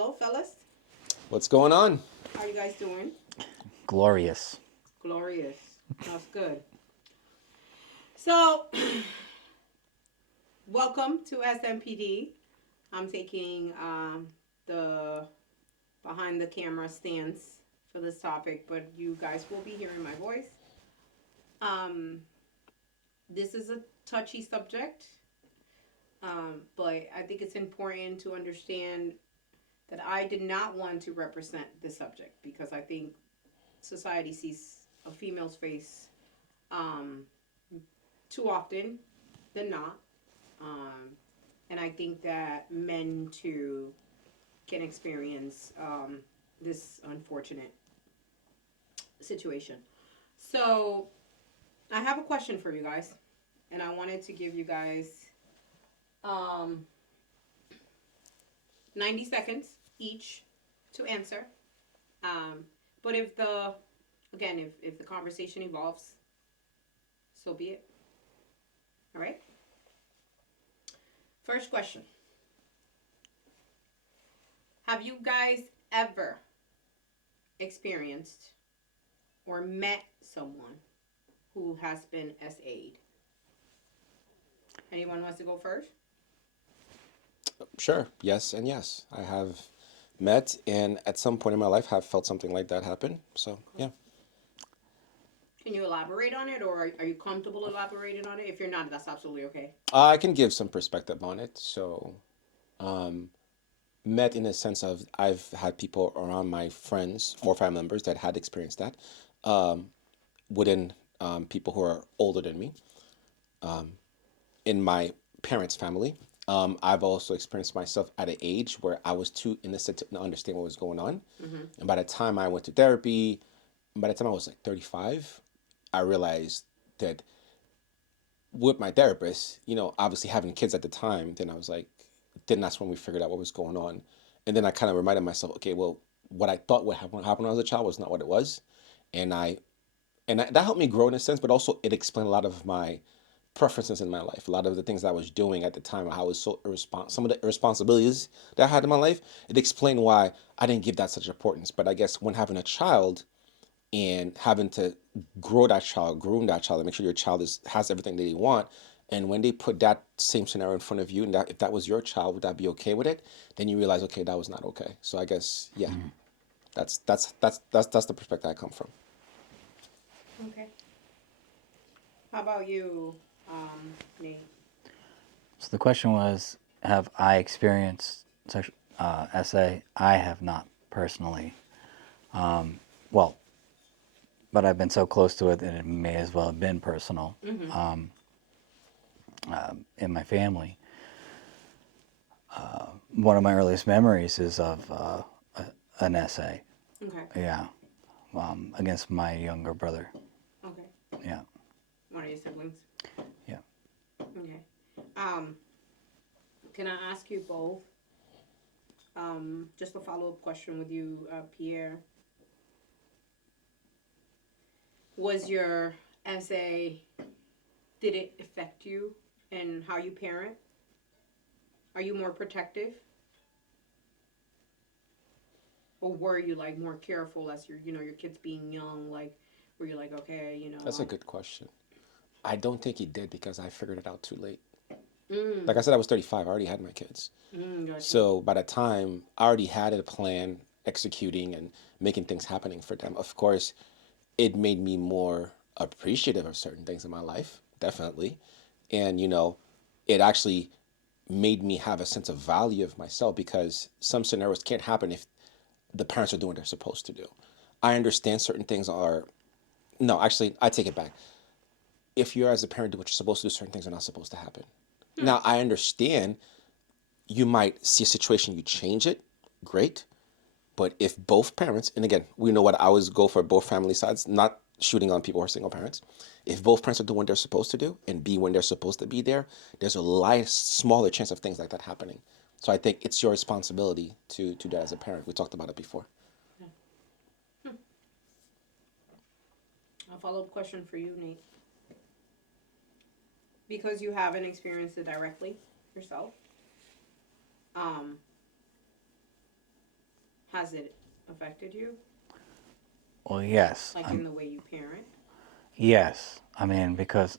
Hello, fellas. What's going on? How you guys doing? Glorious. Glorious. That's good. So, welcome to SMPD. I'm taking the behind the camera stance for this topic, but you guys will be hearing my voice. Um, this is a touchy subject, but I think it's important to understand that I did not want to represent this subject because I think society sees a female's face um, too often than not. Um, and I think that men too can experience this unfortunate situation. So I have a question for you guys, and I wanted to give you guys um, 90 seconds each to answer. Um, but if the conversation evolves, so be it. All right. First question: have you guys ever experienced or met someone who has been SA'd? Anyone wants to go first? Sure. Yes, and yes. I have met and at some point in my life have felt something like that happen. So, Okay. yeah. Can you elaborate on it, or are you comfortable elaborating on it? If you're not, that's absolutely okay. I can give some perspective on it. So, um, met in a sense of I've had people around my friends or family members that had experienced that um, within people who are older than me in my parents' family. I've also experienced myself at an age where I was too innocent to understand what was going on. Mm-hmm. And by the time I went to therapy, by the time I was like 35, I realized that with my therapist, obviously having kids at the time, then I was like, then that's when we figured out what was going on. And then I kind of reminded myself, okay, well, what I thought would happen when I was a child was not what it was. And that helped me grow in a sense, but also it explained a lot of my preferences in my life, a lot of the things that I was doing at the time, how I was so some of the irresponsibilities that I had in my life. It explained why I didn't give that such importance. But I guess when having a child, and having to grow that child, groom that child, and make sure your child has everything that they want. And when they put that same scenario in front of you, and that if that was your child, would that be okay with it? Then you realize, okay, that was not okay. So I guess, yeah, that's the perspective I come from. Okay. How about you, Nate? So the question was, have I experienced SA? I have not personally. Well, but I've been so close to it that it may as well have been personal Mm-hmm. in my family. One of my earliest memories is of an SA. Okay. Yeah, against my younger brother. Okay. Yeah, One of your siblings. yeah. Okay. Um, can I ask you both? Just a follow up question with you, Pierre. Was your essay, did it affect you and how you parent? Are you more protective, or were you like more careful as your kids being young? Like, were you like, okay, That's a good question. I don't think he did because I figured it out too late. mm, Like I said, I was 35. I already had my kids. got you. So by the time I already had a plan, executing and making things happening for them, of course, it made me more appreciative of certain things in my life, definitely. And, it actually made me have a sense of value of myself because some scenarios can't happen if the parents are doing what they're supposed to do. I understand certain things are, no, actually, I take it back. If you're as a parent do what you're supposed to do, certain things are not supposed to happen. Hmm. Now, I understand you might see a situation, you change it, great. But if both parents, and again, we know what I always go for both family sides, not shooting on people who are single parents. If both parents are doing what they're supposed to do and be when they're supposed to be there, there's a lot smaller chance of things like that happening. So I think it's your responsibility to do that as a parent. We talked about it before. Yeah. Hmm. A follow up question for you, Nate. Because you haven't experienced it directly yourself, um, Has it affected you? Well, yes. Like in the way you parent? Yes. I mean, because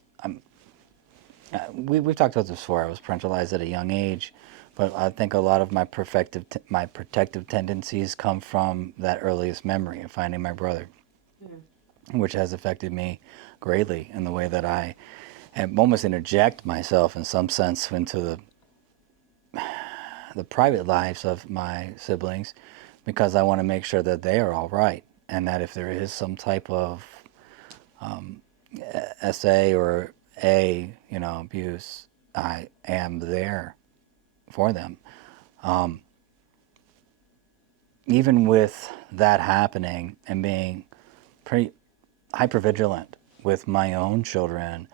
we've talked about this before. I was parentalized at a young age, but I think a lot of my protective tendencies come from that earliest memory of finding my brother, which has affected me greatly in the way that I almost interject myself in some sense into the private lives of my siblings because I want to make sure that they are all right, and that if there is some type of SA or abuse, I am there for them. Even with that happening and being pretty hypervigilant with my own children,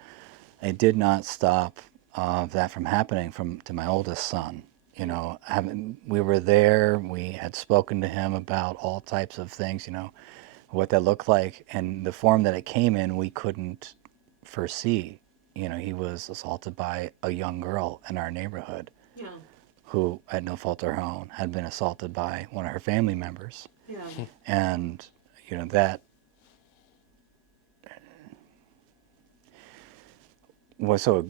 it did not stop that from happening to my oldest son. We were there. We had spoken to him about all types of things. What that looked like, and the form that it came in, we couldn't foresee. He was assaulted by a young girl in our neighborhood Yeah. who, at no fault of her own, had been assaulted by one of her family members. Yeah. And, that was so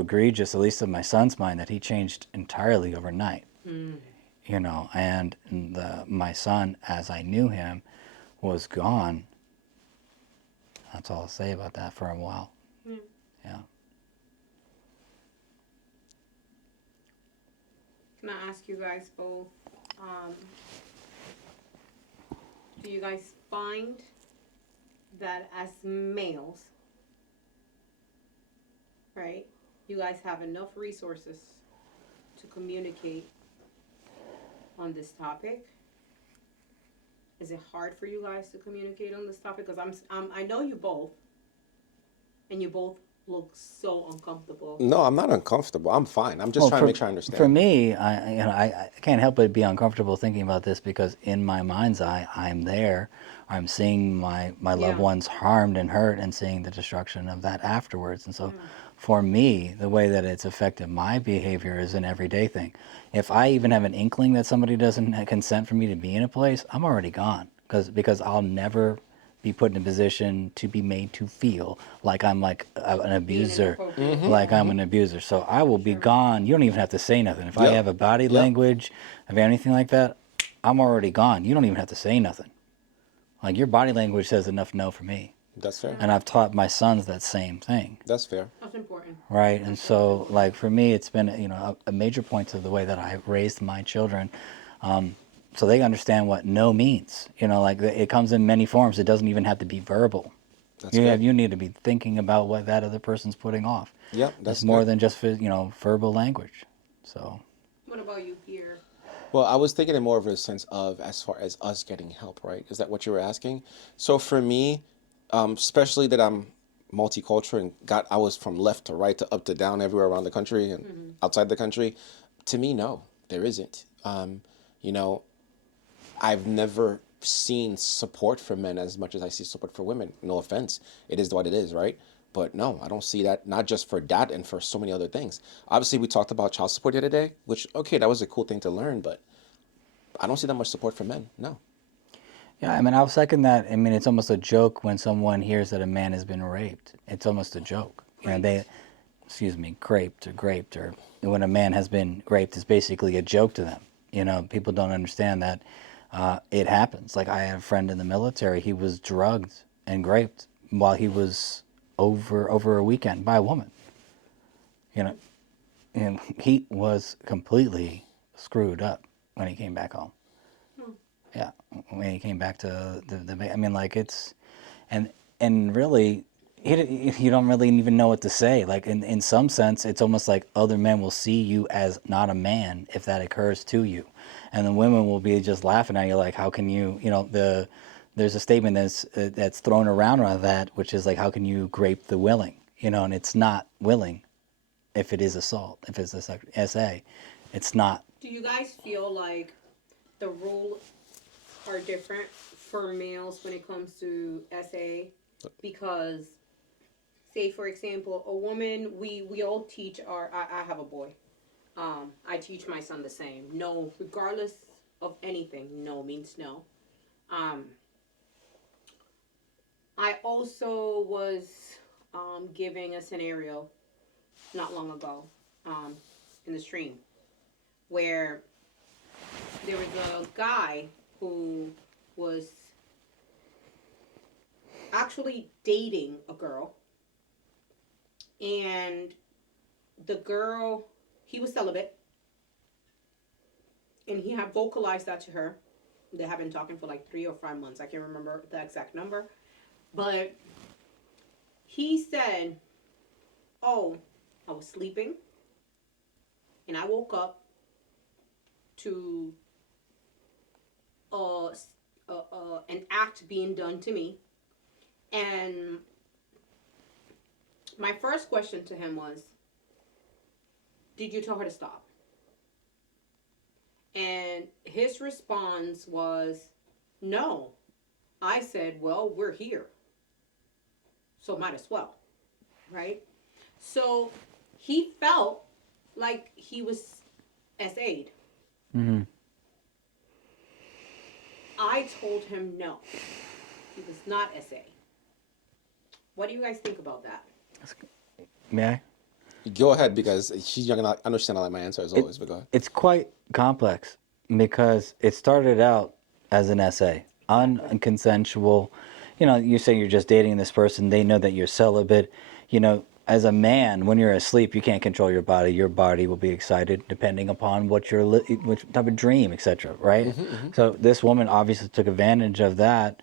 egregious, at least in my son's mind, that he changed entirely overnight. And my son, as I knew him, was gone. That's all I'll say about that for a while. Yeah. Can I ask you guys both, do you guys find that as males, right, you guys have enough resources to communicate on this topic? Is it hard for you guys to communicate on this topic? Because I know you both, and you both look so uncomfortable. No, I'm not uncomfortable. I'm fine. I'm just trying to make sure I understand. For me, I can't help but be uncomfortable thinking about this because in my mind's eye, I'm there. I'm seeing my loved ones harmed and hurt and seeing the destruction of that afterwards. And so for me, the way that it's affected my behavior is an everyday thing. If I even have an inkling that somebody doesn't consent for me to be in a place, I'm already gone because I'll never be put in a position to be made to feel like I'm like an abuser, like I'm an abuser. So I will be gone. You don't even have to say nothing. If I have a body language, if anything like that, I'm already gone. You don't even have to say nothing. Like your body language says enough no for me. That's fair. And I've taught my sons that same thing. That's fair. That's important. Right. And so like for me, it's been, a major point of the way that I've raised my children. So they understand what no means. Like it comes in many forms. It doesn't even have to be verbal. That's good. You need to be thinking about what that other person's putting off. Yep, that's It's more good. than just verbal language. So What about you, Pierre? Well, I was thinking in more of a sense of as far as us getting help, right? Is that what you were asking? So for me, especially that I'm multicultural and I was from left to right to up to down everywhere around the country and outside the country. To me, no, there isn't. You know, I've never seen support for men as much as I see support for women. No offense, it is what it is, right? But no, I don't see that, not just for that and for so many other things. Obviously, we talked about child support the other day, which, okay, that was a cool thing to learn, but I don't see that much support for men, no. yeah, I mean, I'll second that. I mean, it's almost a joke when someone hears that a man has been raped. It's almost a joke. Graped, or when a man has been raped, it's basically a joke to them. People don't understand that it happens. Like I had a friend in the military. He was drugged and raped while he was over a weekend by a woman. And he was completely screwed up when he came back home. Yeah, when he came back to I mean, like it's, and really, you don't really even know what to say. Like in some sense, it's almost like other men will see you as not a man if that occurs to you, and the women will be just laughing at you like, how can you, there's a statement that's thrown around that, which is like, how can you grape the willing, and it's not willing, if it is assault, if it's a SA, it's not. Do you guys feel like the rules are different for males when it comes to SA? Because, say for example, a woman, we all teach I have a boy. I teach my son the same. No, regardless of anything, no means no. I also was giving a scenario not long ago in the stream where there was a guy who was actually dating a girl, and the girl, he was celibate, and he had vocalized that to her. They have been talking for like 3 or 5 months. I can't remember the exact number, but he said, "Oh, I was sleeping, and I woke up to an act being done to me, and my first question to him was, did you tell her to stop?" And his response was, "No." I said, "Well, we're here, so might as well," right? So he felt like he was SA'd. Mm-hmm. I told him no, he was not SA. What do you guys think about that? May I? Go ahead, because she's not gonna understand like my answer as always. But go ahead. It's quite complex because it started out as an essay, unconsensual. You know, you say you're just dating this person. They know that you're celibate. You know, as a man, when you're asleep, you can't control your body. Your body will be excited depending upon what your which type of dream, etc. Right? So this woman obviously took advantage of that,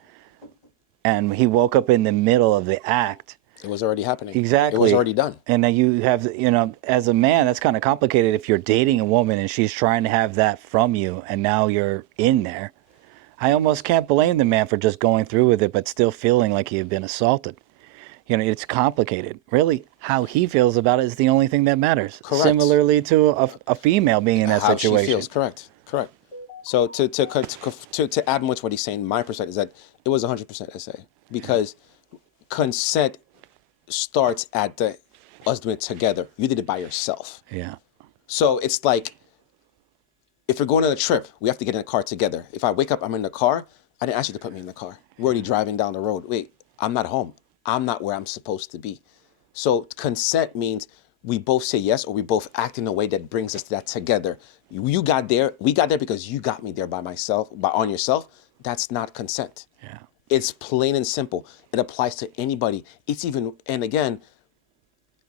and he woke up in the middle of the act. It was already happening. Exactly. It was already done. And then you have, you know, as a man, that's kind of complicated if you're dating a woman and she's trying to have that from you and now you're in there. I almost can't blame the man for just going through with it, but still feeling like he had been assaulted. You know, it's complicated. Really, how he feels about it is the only thing that matters. Correct. Similarly to a female being in that How situation. she feels, correct. So to add more to what he's saying, my perspective is that it was 100% SA, because consent starts at the us doing it together. You did it by yourself. Yeah. So it's like, if we're going on a trip, we have to get in a car together. If I wake up, I'm in the car, I didn't ask you to put me in the car. We're already driving down the road. Wait, I'm not home. I'm not where I'm supposed to be. So consent means we both say yes, or we both act in a way that brings us to that together. You got there, we got there because you got me there by myself, on yourself. That's not consent. Yeah. It's plain and simple. It applies to anybody. It's even, and again,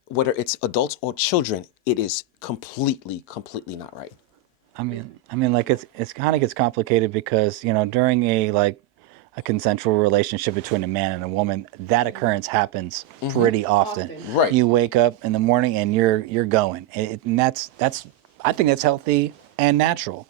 whether it's adults or children, it is completely not right. I mean, like it's kind of gets complicated because, you know, during a consensual relationship between a man and a woman, that occurrence happens pretty often. Right. You wake up in the morning and you're going, and that's I think that's healthy and natural.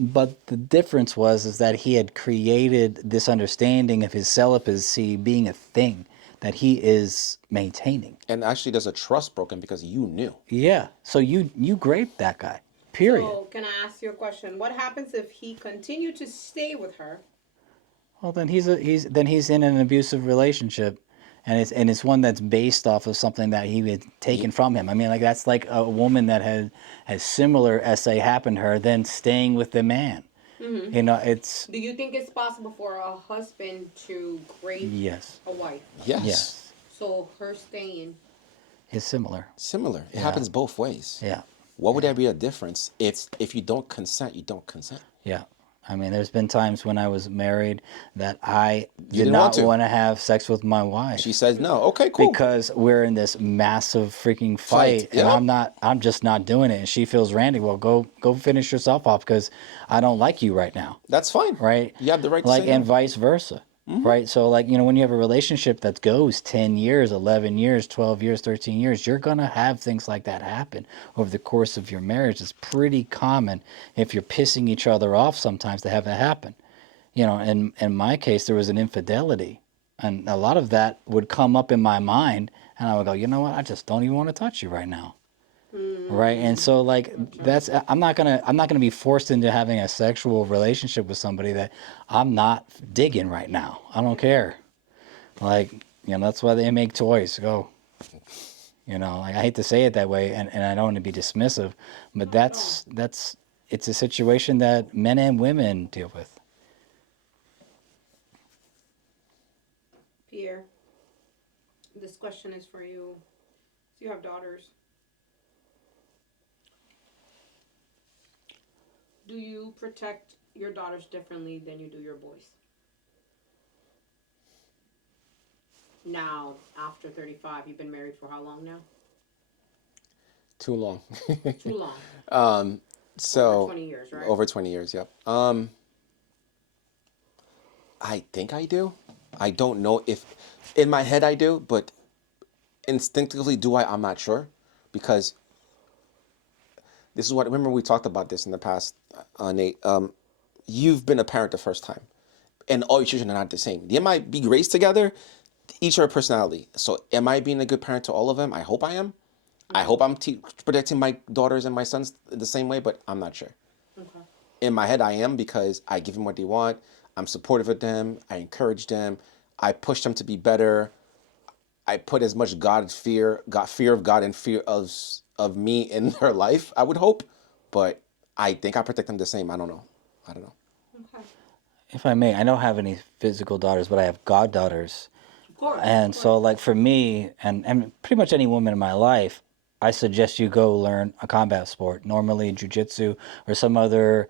But the difference is that he had created this understanding of his celibacy being a thing that he is maintaining. And actually, there's a trust broken because you knew. Yeah. So you graped that guy. Period. So can I ask you a question? What happens if he continued to stay with her? Well, then he's in an abusive relationship, and it's one that's based off of something that he had taken from him. I mean, like that's like a woman that has similar SA happen to her, then staying with the man. Mm-hmm. You know, it's. Do you think it's possible for a husband to rape Yes. a wife? Yes. Yes. So her staying. Is similar. Similar. It happens both ways. Yeah. What would there be a difference? If you don't consent, you don't consent. Yeah. I mean, there's been times when I was married that I did didn't not want want to. to have sex with my wife. She says no. Okay, cool. Because we're in this massive freaking fight, Yep. and I'm just not doing it. And she feels, Randy, well, go finish yourself off because I don't like you right now. That's fine. Right? You have the right to like, say and no. vice versa. Right? So, like, you know, when you have a relationship that goes 10 years, 11 years, 12 years, 13 years, you're going to have things like that happen over the course of your marriage. It's pretty common if you're pissing each other off sometimes to have that happen. You know, in my case, there was an infidelity. And a lot of that would come up in my mind, and I would go, you know what? I just don't even want to touch you right now. Right? And so, like, that's I'm not gonna be forced into having a sexual relationship with somebody that I'm not digging right now. I don't care. Like, you know, that's why they make toys. Go. You know, like, I hate to say it that way, and I don't want to be dismissive, but that's it's a situation that men and women deal with. Pierre, this question is for you. Do you have daughters? Do you protect your daughters differently than you do your boys? Now, after 35, you've been married for how long now? Too long. Too long. So Over 20 years, right? over 20 years, yep. I think I do. I don't know if in my head I do, but instinctively do I? I'm not sure because this is what remember we talked about this in the past, Nate. You've been a parent the first time, and all your children are not the same. They might be raised together, each are a personality. So, am I being a good parent to all of them? I hope I am. I hope I'm protecting my daughters and my sons the same way, but I'm not sure. Okay. In my head, I am because I give them what they want. I'm supportive of them. I encourage them. I push them to be better. I put as much fear of God and fear of me in their life. I would hope, but I think I protect them the same. I don't know. I don't know. Okay. If I may, I don't have any physical daughters, but I have goddaughters. Of course. And of so, course. like for me, and pretty much any woman in my life, I suggest you go learn a combat sport, normally jujitsu or some other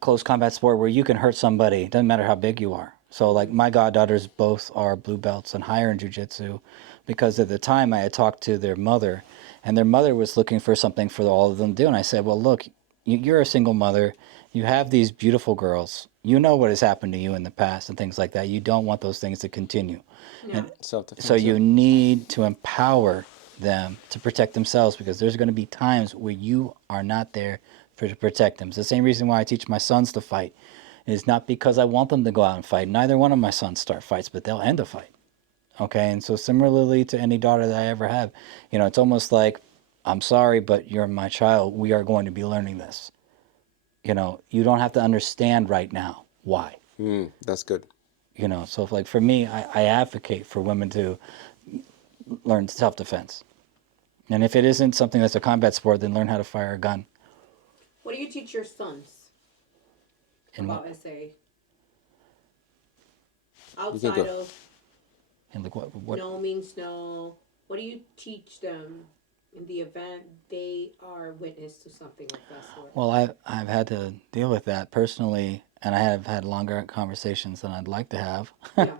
close combat sport where you can hurt somebody. Doesn't matter how big you are. So, like my goddaughters both are blue belts and higher in jujitsu, because at the time I had talked to their mother, and their mother was looking for something for all of them to do. And I said, well, look, you're a single mother. You have these beautiful girls. You know what has happened to you in the past and things like that. You don't want those things to continue. Yeah. And Self-defense. so you need to empower them to protect themselves, because there's going to be times where you are not there to protect them. It's the same reason why I teach my sons to fight. It is not because I want them to go out and fight. Neither one of my sons start fights, but they'll end a fight. Okay, and so similarly to any daughter that I ever have, it's almost like, I'm sorry, but you're my child. We are going to be learning this. You don't have to understand right now why. That's good. So if, like for me, I advocate for women to learn self-defense. And if it isn't something that's a combat sport, then learn how to fire a gun. What do you teach your sons And about SA? can Outside go. of like what no means no. What do you teach them in the event they are witness to something of that sort? Well, I've had to deal with that personally, and I have had longer conversations than I'd like to have Yeah.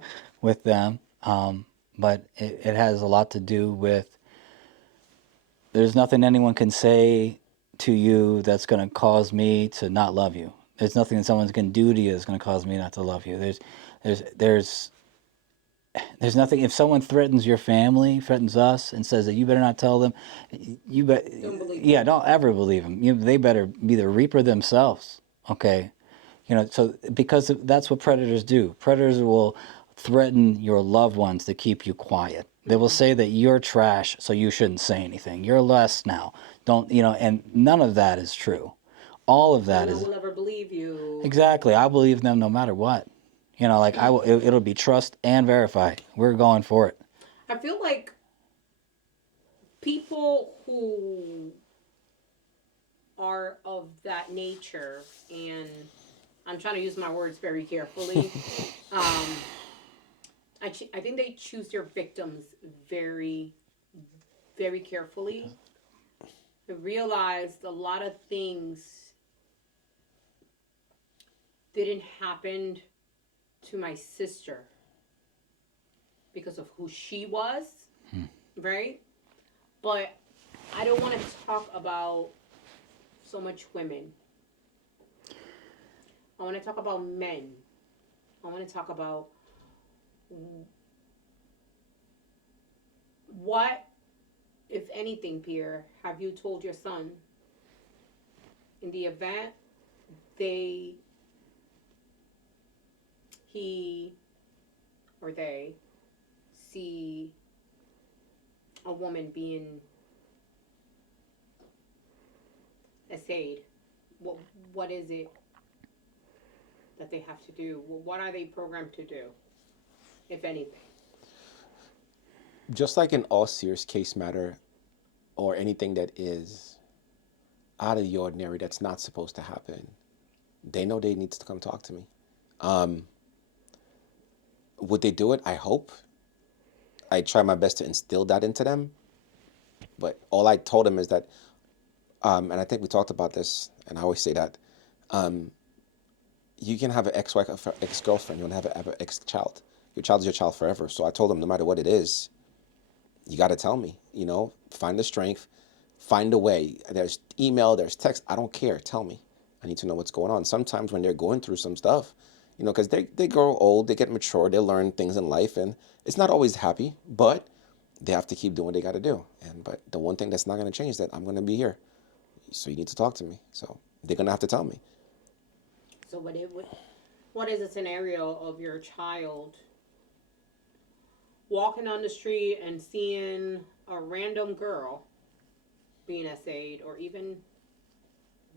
with them. But it has a lot to do with, there's nothing anyone can say to you that's going to cause me to not love you. There's nothing that someone's going to do to you that's going to cause me not to love you. There's nothing. If someone threatens your family, threatens us, and says that you better not tell them, you bet. Don't believe Yeah, don't ever believe them. They better be the reaper themselves. Okay, so because that's what predators do. Predators will threaten your loved ones to keep you quiet. They will say that you're trash, so you shouldn't say anything. You're less now. Don't and none of that is true. All of that No is one will ever believe you. exactly. I believe them no matter what. Like I will. It'll be trust and verify. We're going for it. I feel like people who are of that nature, and I'm trying to use my words very carefully. I think they choose their victims very, very carefully. I realized a lot of things didn't happen to my sister because of who she was, right? But I don't want to talk about so much women. I want to talk about men. I want to talk about what, if anything, Pierre, have you told your son in the event he or they see a woman being essayed? What is it that they have to do? What are they programmed to do, if anything? Just like in all serious case matter or anything that is out of the ordinary that's not supposed to happen, they know they need to come talk to me. Would they do it? I hope. I try my best to instill that into them. But all I told them is that, and I think we talked about this, and I always say that, you can have an ex-wife, ex-girlfriend, you want to have an ex-child. Your child is your child forever. So I told them, no matter what it is, you got to tell me, find the strength, find a way. There's email, there's text. I don't care. Tell me. I need to know what's going on. Sometimes when they're going through some stuff, because they grow old, they get mature, they learn things in life, and it's not always happy, but they have to keep doing what they got to do. But the one thing that's not going to change is that I'm going to be here. So you need to talk to me. So they're going to have to tell me. So what is a scenario of your child walking on the street and seeing a random girl being essayed, or even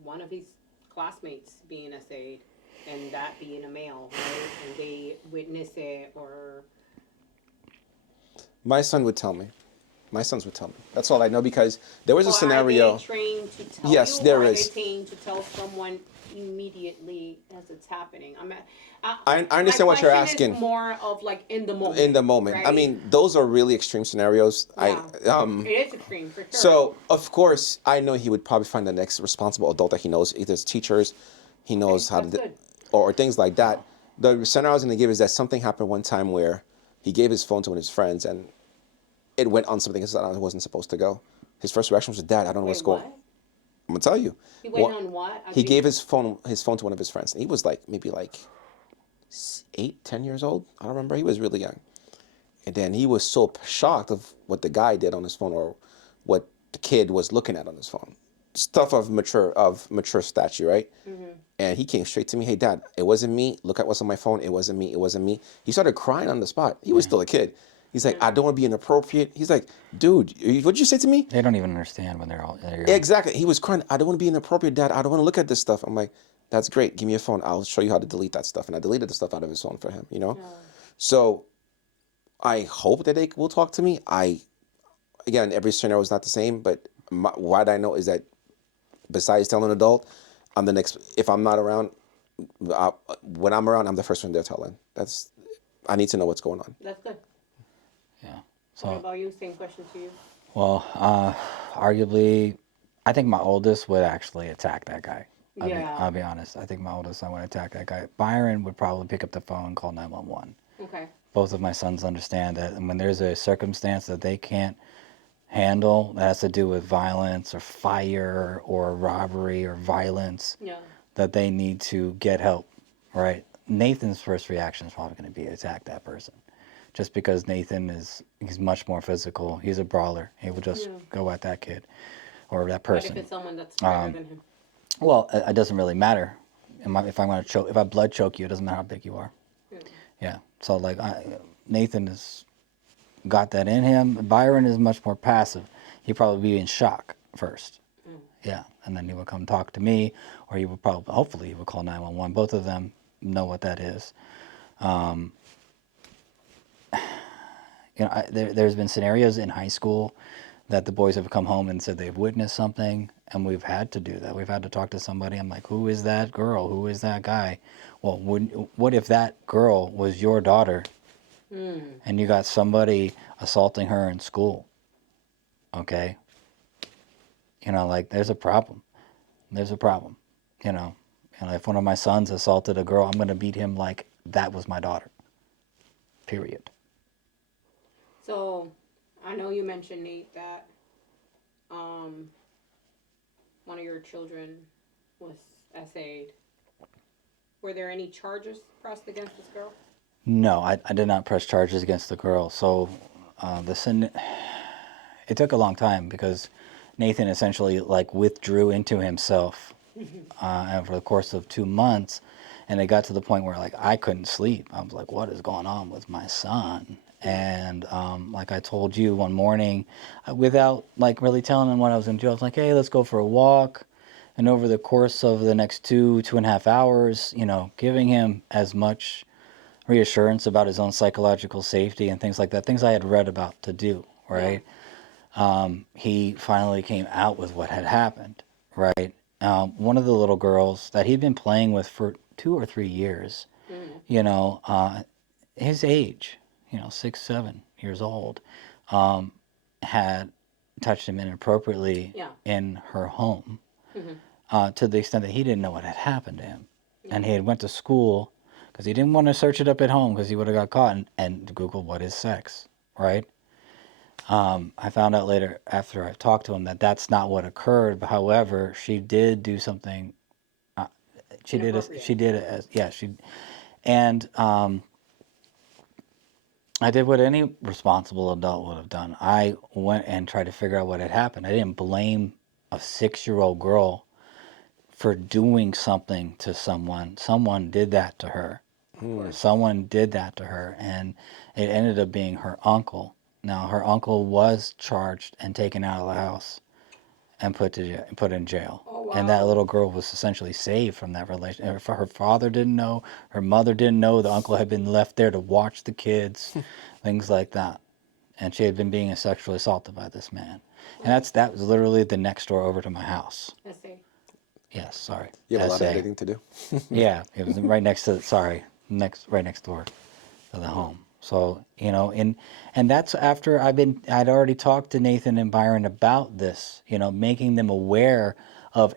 one of his classmates being essayed, and that being a male, right? And they witness it, or... My son would tell me. My sons would tell me. That's all I know, because there was a scenario. Are they trained to tell Yes, you, there or is. Are they trained to tell someone immediately as it's happening? I understand what you're my question asking. is more of like in the moment. In the moment. Right? I mean, those are really extreme scenarios. Yeah. It is extreme, for sure. So, of course, I know he would probably find the next responsible adult that he knows, either it's teachers, he knows how to do, or things like that. The scenario I was going to give is that something happened one time where he gave his phone to one of his friends, and it went on something that wasn't supposed to go. His first reaction was, Dad, I don't know what's going on. I'm going to tell you. He went on what? He gave his phone to one of his friends. He was maybe 8, 10 years old. I don't remember. He was really young. And then he was so shocked of what the guy did on his phone, or what the kid was looking at on his phone. Stuff of mature stature, right? Mm-hmm. And he came straight to me. Hey, Dad, it wasn't me. Look at what's on my phone. It wasn't me. It wasn't me. He started crying on the spot. He was still a kid. He's like, I don't want to be inappropriate. He's like, dude, what'd you say to me? They don't even understand when they're all young. Exactly. He was crying. I don't want to be inappropriate, Dad. I don't want to look at this stuff. I'm like, that's great. Give me your phone. I'll show you how to delete that stuff. And I deleted the stuff out of his phone for him, Yeah. So I hope that they will talk to me. Again, every scenario is not the same, but what I know is that besides telling an adult, I'm the next. If I'm not around, when I'm around, I'm the first one they're telling. I need to know what's going on. That's good. Yeah. So, what about you? Same question to you. Well, arguably, I think my oldest would actually attack that guy. I'll be honest. I think my oldest son would attack that guy. Byron would probably pick up the phone and call 911. Okay. Both of my sons understand that, and when there's a circumstance that they can't handle that has to do with violence or fire or robbery or violence, that they need to get help, right? Nathan's first reaction is probably going to be attack that person, just because he's much more physical. He's a brawler. He will just go at that kid or that person. But if it's someone that's bigger than him? Well, it doesn't really matter. If I blood choke you, it doesn't matter how big you are. Yeah. So Nathan has got that in him. Byron is much more passive. He'd probably be in shock first. Yeah. And then he would come talk to me, or hopefully he would call 911. Both of them know what that is. There's been scenarios in high school that the boys have come home and said they've witnessed something, and we've had to do that. We've had to talk to somebody. I'm like, who is that girl? Who is that guy? Well, what if that girl was your daughter, and you got somebody assaulting her in school? Okay? There's a problem. There's a problem. If one of my sons assaulted a girl, I'm going to beat him like that was my daughter. Period. So, I know you mentioned, Nate, that one of your children was essayed. Were there any charges pressed against this girl? No, I did not press charges against the girl. So, it took a long time because Nathan essentially withdrew into himself for the course of 2 months, and it got to the point where I couldn't sleep. I was like, what is going on with my son? And like I told you one morning, without really telling him what I was going to do, I was like, hey, let's go for a walk. And over the course of the next 2.5 hours, giving him as much reassurance about his own psychological safety and things like that, things I had read about to do, right? He finally came out with what had happened, right? One of the little girls that he'd been playing with for 2 or 3 years, you know, his age, 6, 7 years old, had touched him inappropriately Yeah. in her home, Mm-hmm. to the extent that he didn't know what had happened to him. And he had went to school because he didn't want to search it up at home because he would have got caught and Google what is sex, right? I found out later after I talked to him that that's not what occurred. But however, she did do something. She did. Inappropriate. She did it as yeah. She and I did what any responsible adult would have done. I went and tried to figure out what had happened. I didn't blame a 6-year-old girl for doing something to someone. Someone did that to her. Someone did that to her, and it ended up being her uncle. Now, her uncle was charged and taken out of the house and put in jail. Oh, And that wow. little girl was essentially saved from that relation. Her father didn't know, her mother didn't know, the uncle had been left there to watch the kids, things like that. And she had been being sexually assaulted by this man. And that was literally the next door over to my house. I see. Yes, sorry. You have a lot of SA. editing to do. Yeah, it was right next to right next door to the home. So, and that's after I'd already talked to Nathan and Byron about this, making them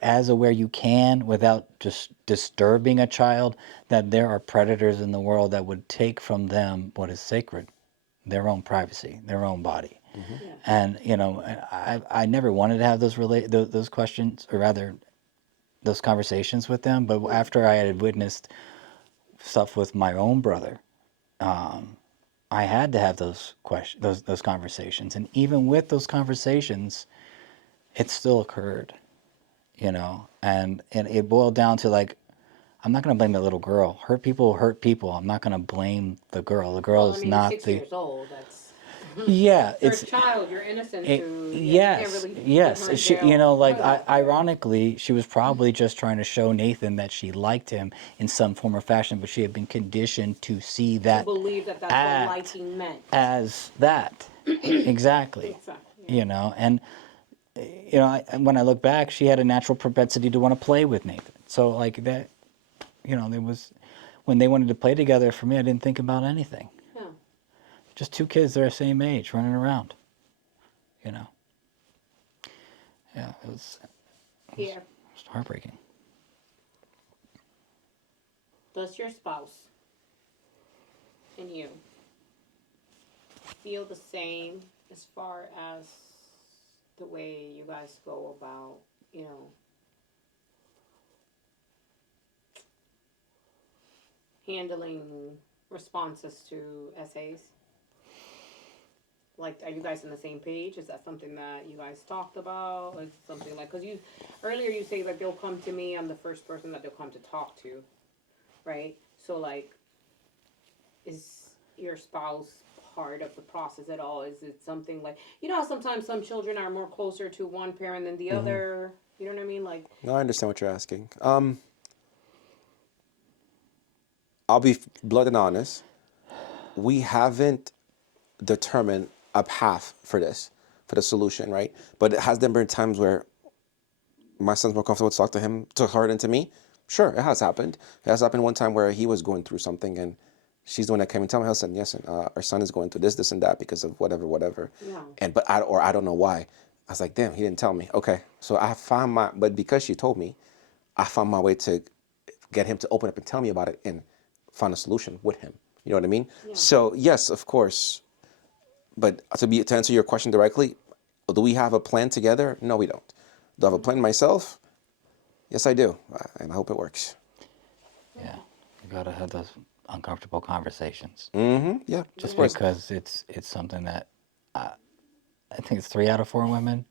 as aware you can without just disturbing a child, that there are predators in the world that would take from them what is sacred, their own privacy, their own body. Yeah. And, I never wanted to have those questions, or rather those conversations with them. But after I had witnessed stuff with my own brother, I had to have those conversations, and even with those conversations, it still occurred, and it boiled down to, like, I'm not going to blame the little girl. Hurt people hurt people. I'm not going to blame the girl. The girl Well, I is mean, not 6 the years old. That's yeah. you're It's a child. You're innocent. it, To you yes, can't really put yes. her in She, jail. like, Yeah. ironically, she was probably just trying to show Nathan that she liked him in some form or fashion, but she had been conditioned to see To that believe that that's act what liking meant. as that. Exactly. Exactly. Yeah. And when I look back, she had a natural propensity to want to play with Nathan. So, like, that, there was, when they wanted to play together, for me, I didn't think about anything. Yeah. Just two kids that are the same age running around. Yeah, it was Yeah. heartbreaking. Does your spouse and you feel the same as far as the way you guys go about, handling responses to essays? Like, are you guys on the same page? Is that something that you guys talked about? Is it something like, because earlier you say, like, they'll come to me, I'm the first person that they'll come to talk to, right? So, like, is your spouse part of the process at all? Is it something like, how sometimes some children are more closer to one parent than the other? You know what I mean? Like, No, I understand what you're asking. I'll be blunt and honest. We haven't determined a path for the solution, right? But has there been times where my son's more comfortable to talk to her than to me? Sure, it has happened. It has happened one time where he was going through something, and she's the one that came and told me, "Listen, yes, our son is going through this, and that because of whatever." yeah. And I don't know why. I was like, damn, he didn't tell me. Okay, so but because she told me, I found my way to get him to open up and tell me about it and find a solution with him. You know what I mean? Yeah. So yes, of course. But to answer your question directly, do we have a plan together? No, we don't. Do I have a plan myself? Yes, I do, and I hope it works. Yeah, you gotta have those uncomfortable conversations. Yeah, Just of course. because it's something that I think it's 3 out of 4 women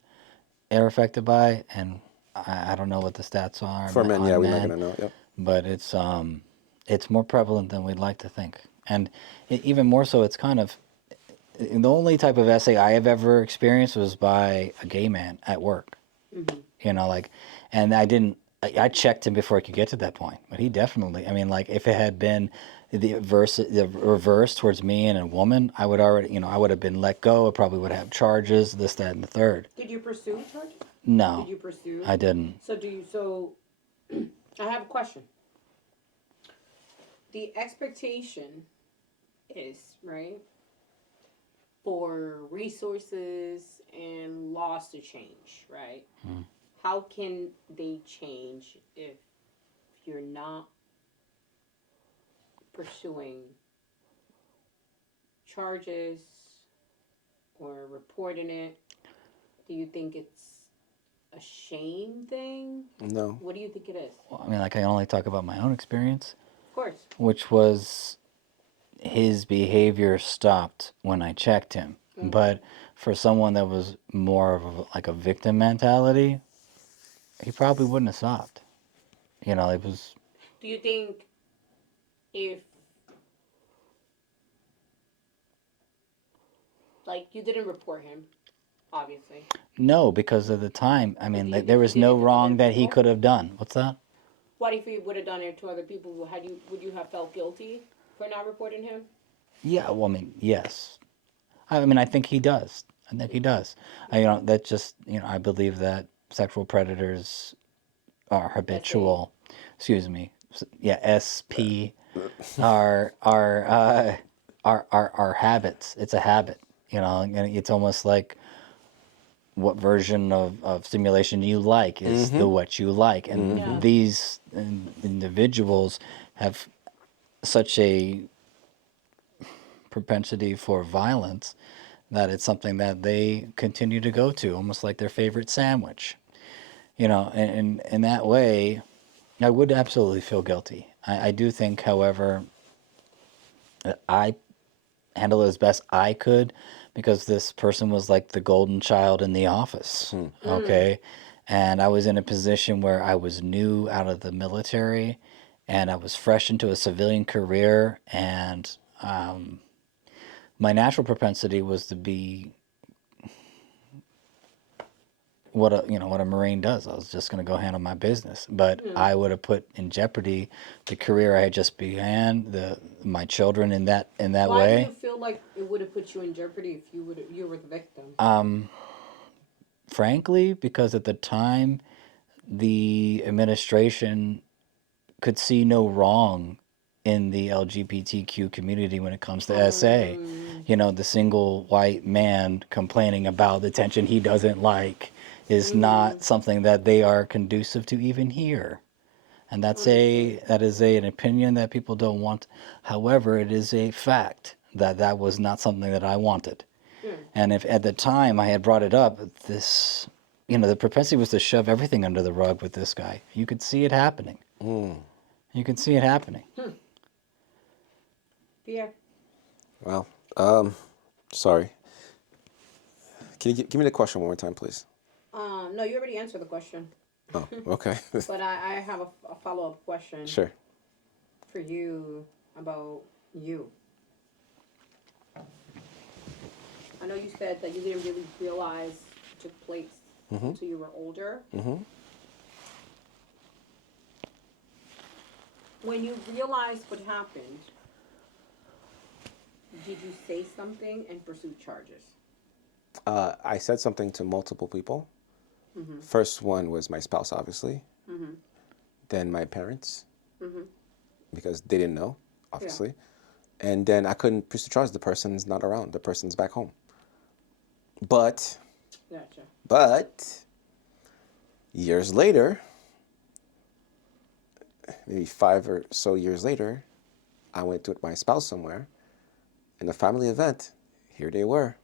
are affected by, and I don't know what the stats are For men, yeah, on we're not men, gonna know. Yep. but it's more prevalent than we'd like to think, and even more so, it's kind of the only type of essay I have ever experienced was by a gay man at work. Mm-hmm. And I didn't I checked him before he could get to that point, but he definitely. I mean, like if it had been the reverse towards me and a woman, I would already, I would have been let go. I probably would have charges, this, that, and the third. Did you pursue charges? No, Did you pursue? I didn't. So I have a question. The expectation is, right, for resources and laws to change, right? Mm. How can they change if you're not pursuing charges or reporting it? Do you think it's a shame thing? No. What do you think it is? Well, I mean, like I can only talk about my own experience, Of course. which was his behavior stopped when I checked him. Mm. But for someone that was more of like a victim mentality, he probably wouldn't have stopped. It was. Do you think if, like, you didn't report him, obviously. No, because of the time. I mean, you there was did it no to wrong other that he people? could have done. What's that? What if you would have done it to other people? Would you have felt guilty for not reporting him? Yeah, well, I mean, yes. I mean, I think he does. I think he does. That just, I believe that sexual predators are habitual. Excuse me. Yeah, SP are habits. It's a habit, and it's almost like what version of stimulation you like is the what you like, and Yeah. these individuals have such a propensity for violence that it's something that they continue to go to, almost like their favorite sandwich. And in that way, I would absolutely feel guilty. I do think, however, that I handled it as best I could because this person was like the golden child in the office. Okay. And I was in a position where I was new out of the military and I was fresh into a civilian career. And my natural propensity was to be what a Marine does. I was just going to go handle my business, but I would have put in jeopardy the career I had just began, my children in that Why way. do you feel like it would have put you in jeopardy if you were the victim? Frankly, because at the time, the administration could see no wrong in the LGBTQ community when it comes to SA. The single white man complaining about the attention he doesn't like is not something that they are conducive to even hear. And that is an opinion that people don't want. However, it is a fact that was not something that I wanted. And if at the time I had brought it up, the propensity was to shove everything under the rug with this guy. You could see it happening. You could see it happening. Pierre. Well, sorry. Can you give me the question one more time, please? No, you already answered the question. Oh, okay. But I have a follow-up question Sure. for you about you. I know you said that you didn't really realize it took place until you were older. When you realized what happened, did you say something and pursue charges? I said something to multiple people. First one was my spouse, obviously. Then my parents, because they didn't know, obviously. And then I couldn't pursue charges. The person's not around. The person's back home. But years later, maybe 5 or so years later, I went with my spouse somewhere in a family event. Here they were.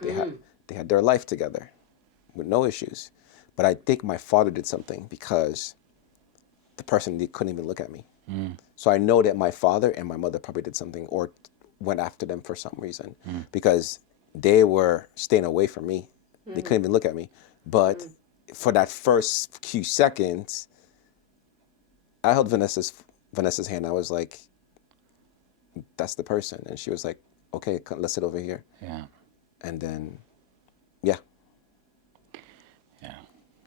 They had their life together with no issues. But I think my father did something because the person couldn't even look at me. So I know that my father and my mother probably did something or went after them for some reason because they were staying away from me. They couldn't even look at me. But for that first few seconds, I held Vanessa's hand. I was like, that's the person. And she was like, okay, let's sit over here. Yeah. And then, yeah. Yeah.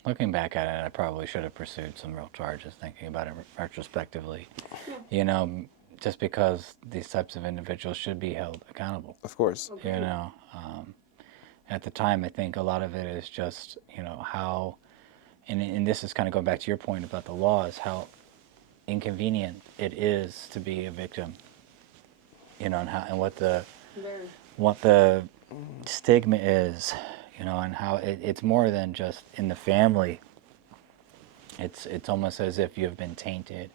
Looking back at it, I probably should have pursued some real charges, thinking about it retrospectively. Yeah. You know, just because these types of individuals should be held accountable. Of course. You know, at the time, I think a lot of it is just, you know, how, and this is kind of going back to your point about the laws, how inconvenient it is to be a victim. You know, and how and Very. what the stigma is, you know, and how it's more than just in the family. It's almost as if you've been tainted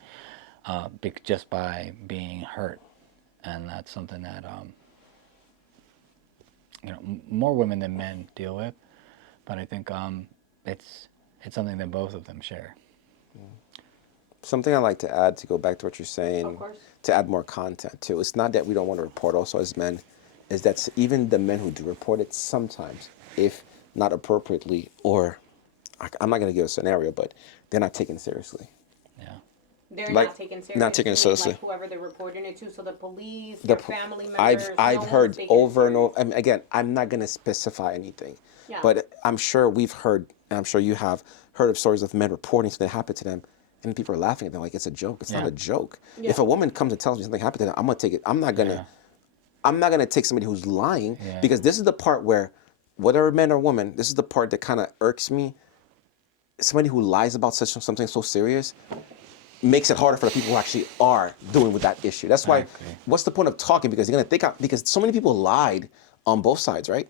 just by being hurt, and that's something that you know, more women than men deal with, but I think it's something that both of them share. Something I like to add to go back to what you're saying, Of course. to add more content too. It's not that we don't want to report also as men, is that even the men who do report it sometimes, if not appropriately, or I'm not going to give a scenario, but they're not taken seriously. Yeah. They're Like, not taken seriously. not taken seriously. Like whoever they're reporting it to, so the police, The their po- family members. I've no one's heard taking it over and serious. over. I mean, again, I'm not going to specify anything, Yeah. but I'm sure we've heard, and I'm sure you have heard of stories of men reporting something that happened to them, and people are laughing at them like it's a joke. It's not Yeah. a joke. Yeah. If a woman comes and tells me something happened to them, I'm gonna take it. I'm not gonna. Yeah. I'm not gonna take somebody who's lying Yeah. because this is the part where, whether man or woman, this is the part that kind of irks me. Somebody who lies about something so serious makes it harder for the people who actually are dealing with that issue. That's why, agree. what's the point of talking? Because you're gonna think because so many people lied on both sides, right?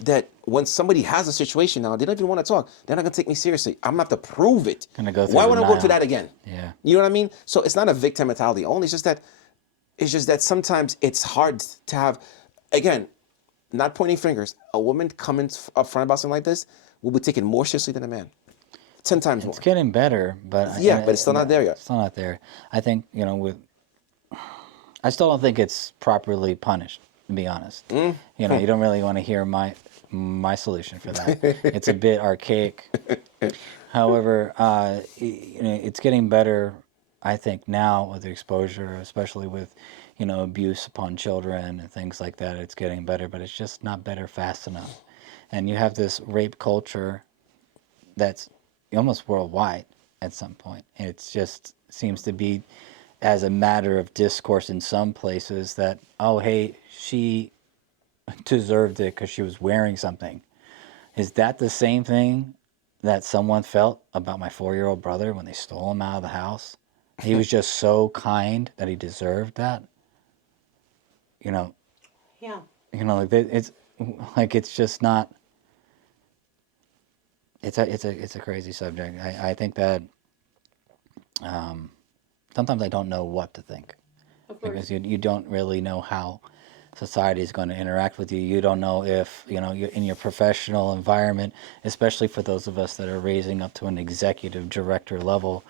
That when somebody has a situation now, they don't even want to talk. They're not gonna take me seriously. I'm gonna have to prove it. Gonna go through Why would I go through denial. that again? Yeah. You know what I mean? So it's not a victim mentality only. It's just that sometimes it's hard to have. Again, not pointing fingers. A woman coming up front about something like this will be taken more seriously than a man. 10 times more. It's getting better, but Yeah, but it's still not there yet. Still not there. I think, you know, I still don't think it's properly punished, to be honest. You know, you don't really want to hear my solution for that. It's a bit archaic. However, you know, it's getting better, I think, now with the exposure, especially with, you know, abuse upon children and things like that. It's getting better, but it's just not better fast enough. And you have this rape culture that's almost worldwide at some point. And it just seems to be as a matter of discourse in some places that, oh, hey, she deserved it because she was wearing something. Is that the same thing that someone felt about my 4-year-old brother when they stole him out of the house? He was just so kind that he deserved that. You know, Yeah. it's just not. It's a crazy subject. I think that sometimes I don't know what to think Of course. because you don't really know how society is going to interact with you. You don't know if, you know, you're in your professional environment, especially for those of us that are raising up to an executive director level.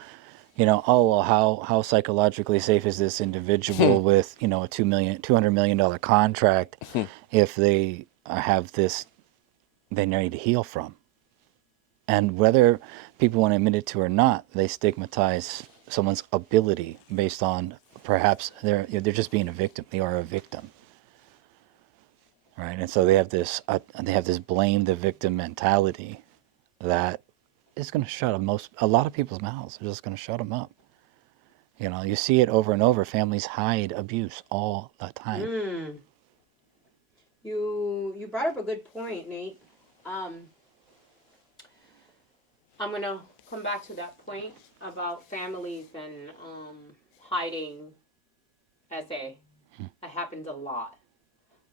You know, oh, well, how psychologically safe is this individual with, you know, a $200 million contract if they have this they need to heal from? And whether people want to admit it to or not, they stigmatize someone's ability based on perhaps they're just being a victim. They are a victim, right? And so they have this blame the victim mentality that is going to shut a lot of people's mouths. It's just going to shut them up. You know, you see it over and over. Families hide abuse all the time. You brought up a good point, Nate. I'm gonna come back to that point about families and hiding SA. It happens a lot.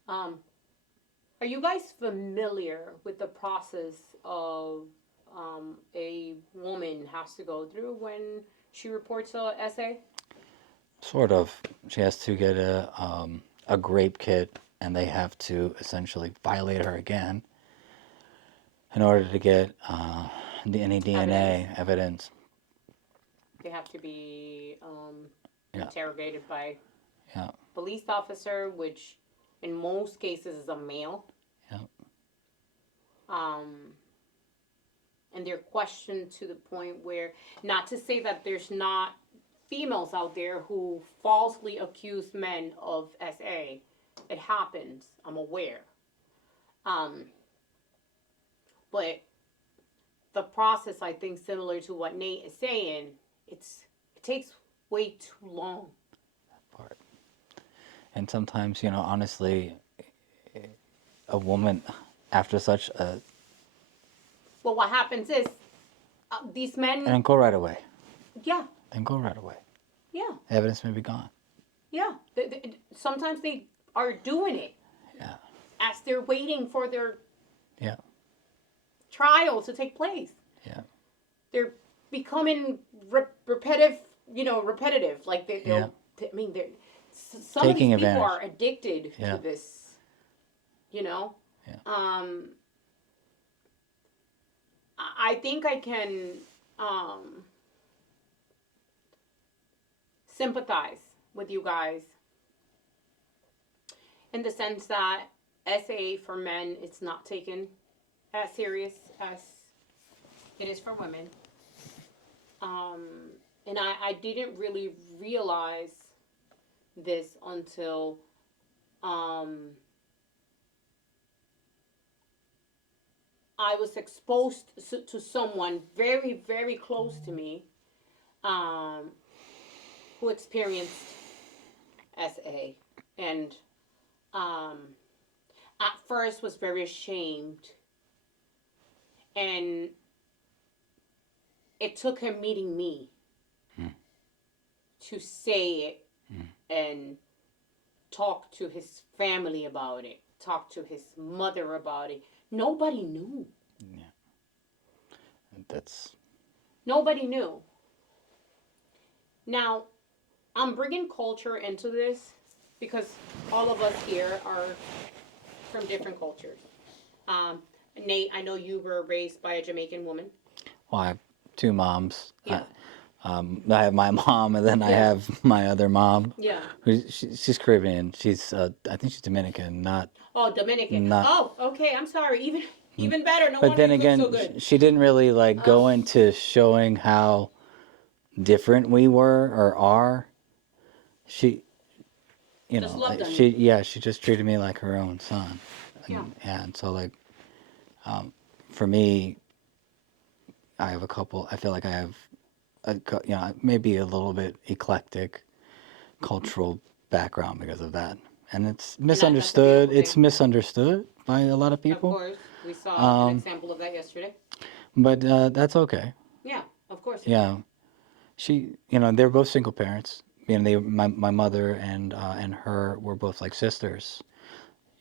Are you guys familiar with the process of a woman has to go through when she reports a SA? Sort of. She has to get a grape kit, and they have to essentially violate her again in order to get any DNA evidence. They have to be Yeah. interrogated by Yeah. police officer, which in most cases is a male. Yeah. And they're questioned to the point where, not to say that there's not females out there who falsely accuse men of SA. It happens. I'm aware. But the process, I think, similar to what Nate is saying, it takes way too long. Part. And sometimes, honestly, a woman after such a Well, what happens is these men, and go right away. yeah, And go right away. yeah, Evidence may be gone. yeah. Sometimes they are doing it Yeah. as they're waiting for their Yeah. trial to take place. Yeah. They're becoming repetitive. Like Yeah. I mean, some Taking of these people advantage. are addicted Yeah. to this. Yeah. I think I can sympathize with you guys in the sense that SA for men, it's not taken as serious as it is for women. And I didn't really realize this until I was exposed to someone very, very close to me who experienced SA. And at first was very ashamed. And it took him meeting me to say it and talk to his family about it, talk to his mother about it. Nobody knew. Yeah. That's. Nobody knew. Now, I'm bringing culture into this because all of us here are from different cultures. Nate, I know you were raised by a Jamaican woman. Well, I have two moms. Yeah. I have my mom, and then I have my other mom. Yeah. She's Caribbean. She's I think she's Dominican, not. Oh, Dominican. Not. Oh, okay. I'm sorry. Even better. No But wonder then you again, look so good. she didn't really go into showing how different we were or are. She, Just loved them. she just treated me like her own son. Yeah. And so for me, I have a couple. I feel like I have, maybe a little bit eclectic cultural background because of that, and it's misunderstood. beautiful It's thing. misunderstood by a lot of Of people. course. We saw an example of that yesterday. But that's okay. Yeah, of course. Yeah, they're both single parents. My mother and her were both like sisters.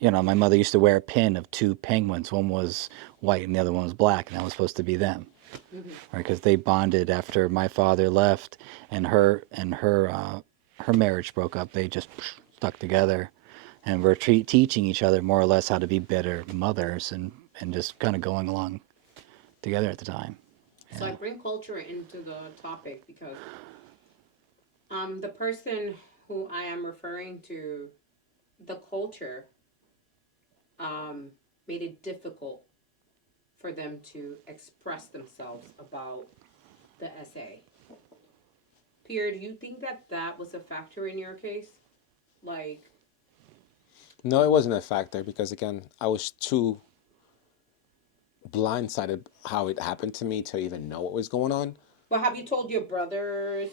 My mother used to wear a pin of two penguins. One was white and the other one was black, and that was supposed to be them, right? Because they bonded after my father left, and her marriage broke up. They just stuck together, and were teaching each other more or less how to be better mothers, and just kind of going along together at the time. So I bring culture into the topic because the person who I am referring to, the culture made it difficult for them to express themselves about the SA. Pierre, do you think that was a factor in your case? No, it wasn't a factor because again, I was too blindsided how it happened to me to even know what was going on. Well, have you told your brothers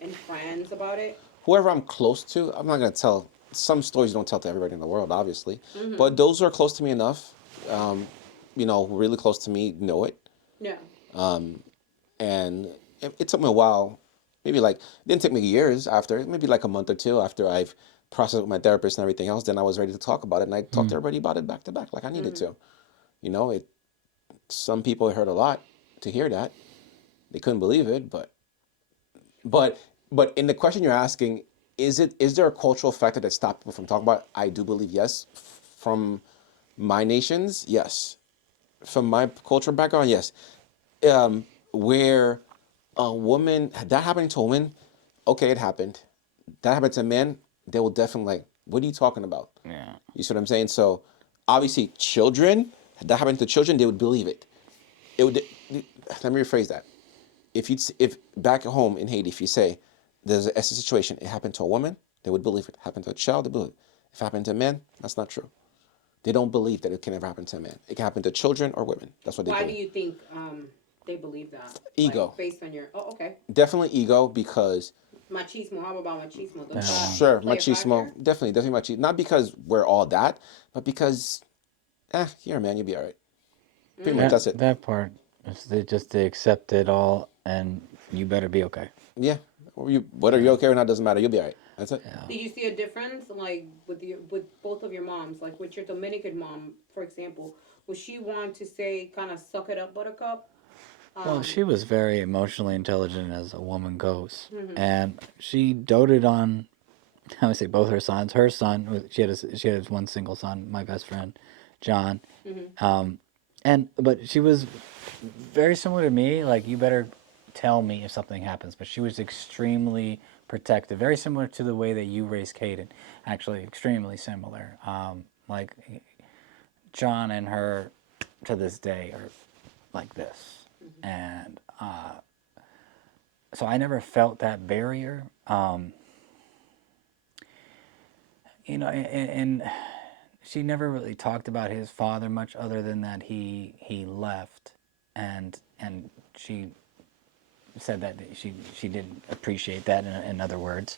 and friends about it? Whoever I'm close to, I'm not gonna tell. Some stories you don't tell to everybody in the world, obviously, but those who are close to me enough, really close to me, know it. Yeah. And it took me a while, maybe it didn't take me years after, maybe a month or two after I've processed with my therapist and everything else, then I was ready to talk about it, and I talked to everybody about it back to back like I needed to. Some people hurt a lot to hear that. They couldn't believe it, but in the question you're asking, is there a cultural factor that stopped people from talking about it? I do believe yes. From my nations, yes. From my cultural background, yes. Where a woman, that happening to a woman, okay, it happened. That happened to men, they will definitely what are you talking about? Yeah. You see what I'm saying? So obviously children, that happened to children, they would believe it. Let me rephrase that. If back at home in Haiti, if you say there's a situation, it happened to a woman, they would believe it. Happened to a child, they believe it. If it happened to men, that's not true. They don't believe that it can ever happen to a man. It can happen to children or women. That's what they Why believe. do you think they believe that? Ego. Like, based on your. Oh, okay. Definitely ego because Machismo. How about machismo? Does Yeah. that sure, play a machismo, factor? definitely machismo. Not because we're all that, but because, you're a man, you'll be all right. Pretty much, Mm. that's it. That part is they accept it all, and you better be okay. Yeah. Or whether you're okay or not doesn't matter. You'll be all right. That's it. Yeah. Did you see a difference, like with both of your moms, like with your Dominican mom, for example? Was she want to say, kind of suck it up, Buttercup? Well, Um. she was very emotionally intelligent as a woman goes, Mhm. and she doted on, I would say, both her sons. Her son, she had one single son, my best friend, John, Mhm. but she was very similar to me. Like, you better tell me if something happens. But she was extremely protective, very similar to the way that you raised Caden. Actually, extremely similar. Like John and her to this day are like this, and so I never felt that barrier. And she never really talked about his father much, other than that he left, and she said that she didn't appreciate that in other words.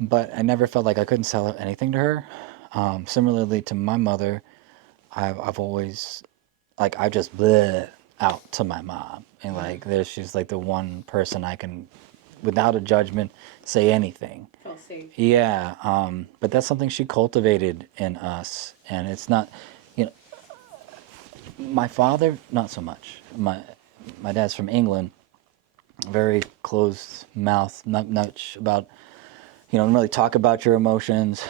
But I never felt like I couldn't sell anything to her. Similarly to my mother, I've always, like, I just bleh out to my mom, and like she's like the one person I can, without a judgment, say anything. Felt safe. Yeah, but that's something she cultivated in us, and it's not, you know, my father, not so much. My dad's from England, very closed mouth, not much about, don't really talk about your emotions.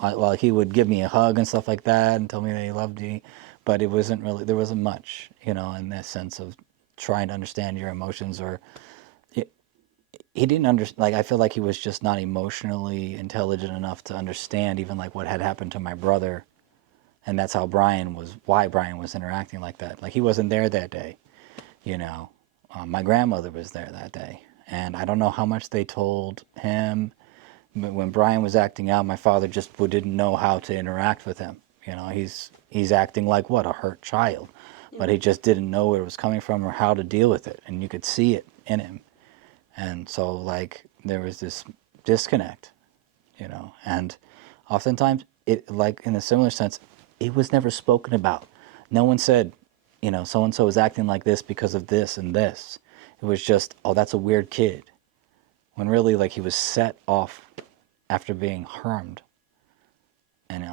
Well, he would give me a hug and stuff like that and tell me that he loved me, but it wasn't really, there wasn't much, in that sense of trying to understand your emotions, or he didn't understand. Like, I feel like he was just not emotionally intelligent enough to understand even like what had happened to my brother, and that's why Brian was interacting like that. Like, he wasn't there that day, you know. My grandmother was there that day, and I don't know how much they told him. But when Brian was acting out, my father just didn't know how to interact with him. He's acting like what, a hurt child, but he just didn't know where it was coming from or how to deal with it, and you could see it in him. And so, like, there was this disconnect, and oftentimes, it, like, in a similar sense, it was never spoken about. No one said, so and so is acting like this because of this and this. It was just, oh, that's a weird kid. When really, like, he was set off after being harmed. And,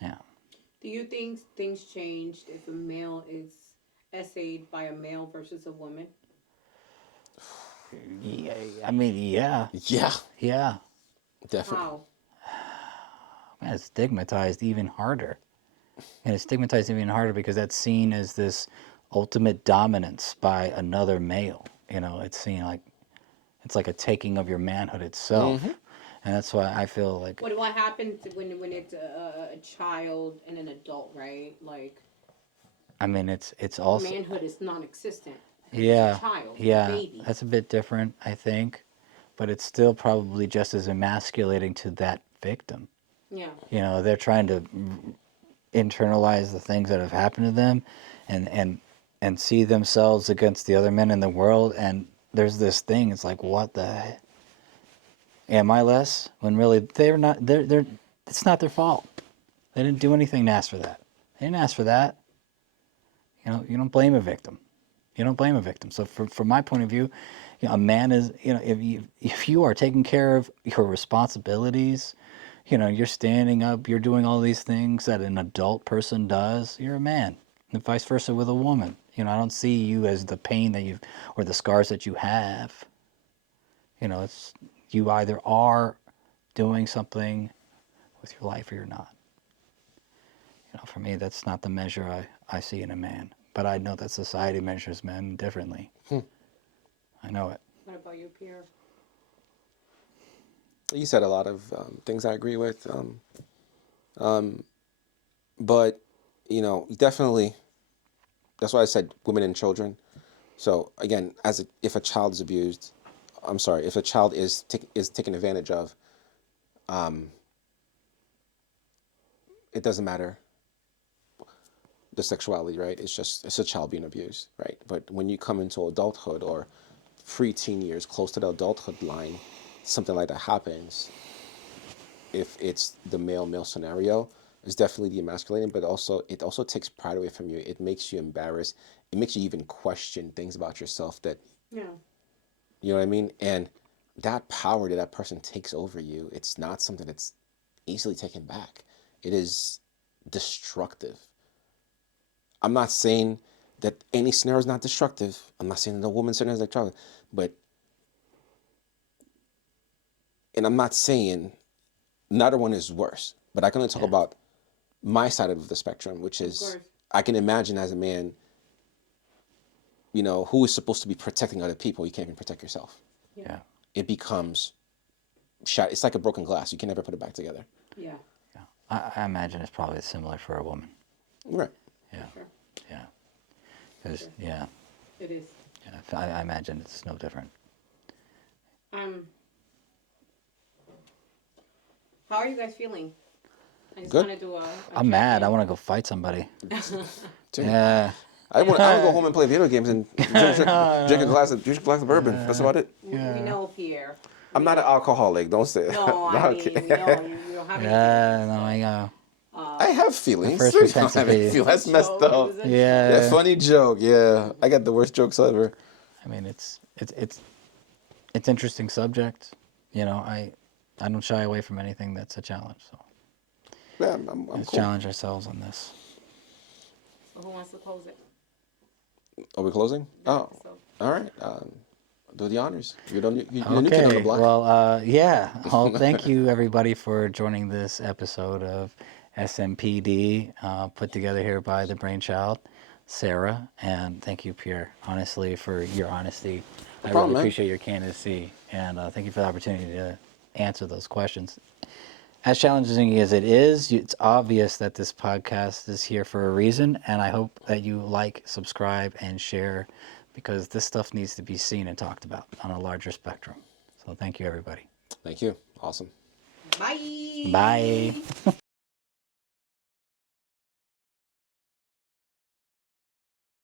yeah. Do you think things changed if a male is essayed by a male versus a woman? Yeah, I mean, yeah. Yeah, Yeah. definitely. How? Man, it's stigmatized even harder. And it's stigmatized even harder because that's seen as this ultimate dominance by another male. It's seen like, it's like a taking of your manhood itself. Mm-hmm. And that's why I feel like, What happens when it's a child and an adult, right? Like, I mean, it's also, manhood is non-existent. It's a yeah, child. It's a yeah, baby. that's a bit different, I think. But it's still probably just as emasculating to that victim. Yeah. They're trying to internalize the things that have happened to them, and see themselves against the other men in the world, and there's this thing, it's like, what the heck? Am I less? When really they're not, they're it's not their fault. They didn't do anything to ask for that. They didn't ask for that. You don't blame a victim. You don't blame a victim. So from my point of view, a man is, if you are taking care of your responsibilities, you're standing up, you're doing all these things that an adult person does, you're a man. And vice versa with a woman. I don't see you as the pain that you've, or the scars that you have. It's, you either are doing something with your life or you're not. For me, that's not the measure I see in a man. But I know that society measures men differently. I know it. What about you, Pierre? You said a lot of things I agree with. But, definitely, that's why I said women and children. So again, if a child is abused, I'm sorry, if a child is taken advantage of, it doesn't matter the sexuality, right? It's a child being abused, right? But when you come into adulthood or pre-teen years, close to the adulthood line, something like that happens. If it's the male scenario, it's definitely demasculating, but also it also takes pride away from you. It makes you embarrassed. It makes you even question things about yourself that Yeah. you know what I mean? And that power that that person takes over you, it's not something that's easily taken back. It is destructive. I'm not saying that any scenario is not destructive. I'm not saying that the woman's scenario is destructive, but and I'm not saying neither one is worse. But I can only talk Yeah. about my side of the spectrum, which Of is course. I can imagine as a man, you know, who is supposed to be protecting other people, you can't even protect yourself. Yeah. It becomes shot. It's like a broken glass. You can never put it back together. Yeah. Yeah. I imagine it's probably similar for a woman. Right. Yeah. Sure. Yeah. 'Cause, Sure. yeah. It is. Yeah. I imagine it's no different. How are you guys feeling? I just Good. want to do a I'm mad. I check-in. want to go fight somebody. Too. Yeah. I want to go home and play video games and drink a glass of bourbon. That's about it. We know, Pierre. I'm not an alcoholic. Don't say it. No, I mean, Okay. we know you don't have any Yeah. feelings, No, so. I know. I have feelings. first I don't offensive have any video. feelings. That's messed Joke, up. it was a Yeah. Yeah, funny joke. Yeah, I got the worst jokes ever. I mean, it's interesting subject. You know, I don't shy away from anything that's a challenge. So Yeah, I'm let's cool. challenge ourselves on this. So who wants to close it? Are we closing? Oh, episode? all right. Do the honors. You're the new kid on the Okay. block. Well, yeah. Well, thank you everybody for joining this episode of SMPD, put together here by the brainchild, Sarah, and thank you, Pierre, honestly, for your honesty. I problem, really man. appreciate your candidacy, and thank you for the opportunity to answer those questions. As challenging as it is, it's obvious that this podcast is here for a reason, and I hope that you like, subscribe, and share, because this stuff needs to be seen and talked about on a larger spectrum. So thank you, everybody. Thank you. Awesome. Bye. Bye.